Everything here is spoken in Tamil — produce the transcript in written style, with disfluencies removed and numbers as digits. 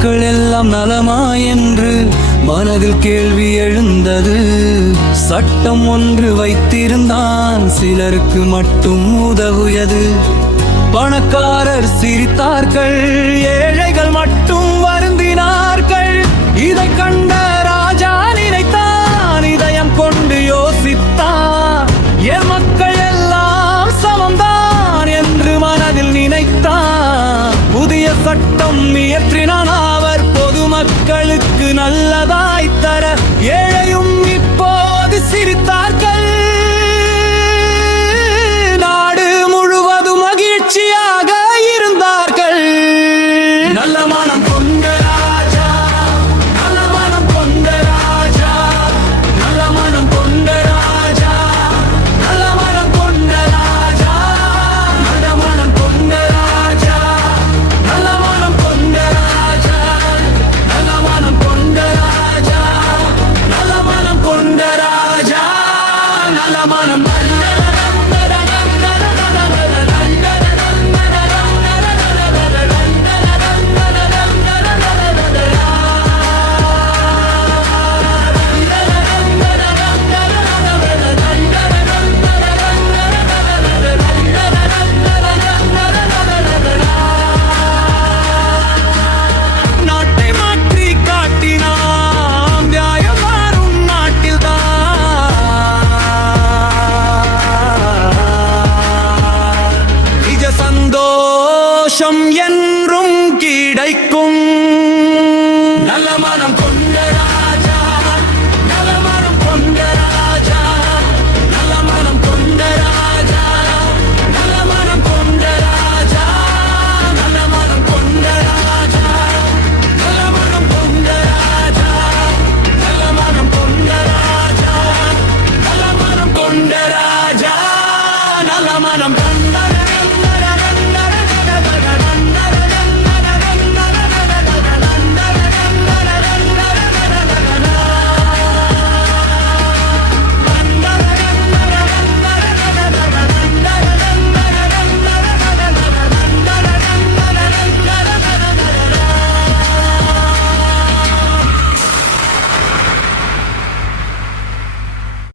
மக்கள் எல்லாம் நலமா என்று மனதில் கேள்வி எழுந்தது. சட்டம் ஒன்று வைத்திருந்தான், சிலருக்கு மட்டும் உதவியது. பணக்காரர் சிரித்தார்கள், ஏழைகள் மட்டும் வருந்தினார்கள். இதை கண்ட ராஜா நினைத்தான், இதயம் கொண்டு யோசித்தான். என் மக்கள் எல்லாம் சமம்தான் என்று மனதில் நினைத்தான். புதிய சட்டம் இயற்றினான் அவர், பொதுமக்களுக்கு நல்லதாய் தர.